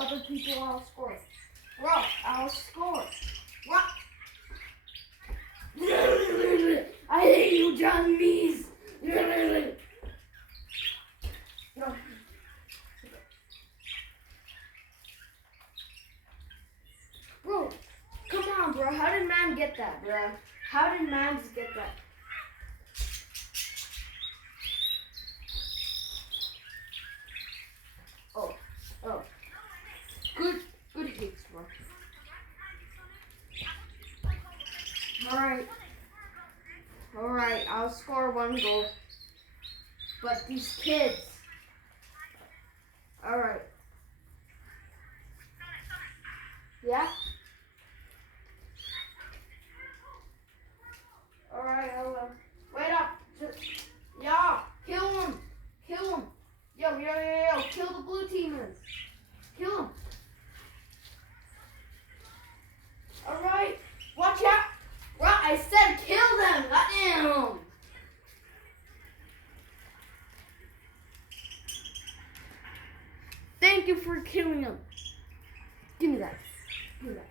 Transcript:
other people outscore. Bro, outscore. What? I hate you, John Mees. No. Bro, come on, bro. How did man get that, bro? How did man get that? Oh. Good hits, bro. Alright, I'll score 1 goal. But these kids. Alright. Yeah? Alright, wait up. Yeah, kill him. Kill him. Yo, kill the blue teamers. Kill him. Alright, watch out. Right, I said kill them. Goddamn. Thank you for killing him. Give me that. Give me that.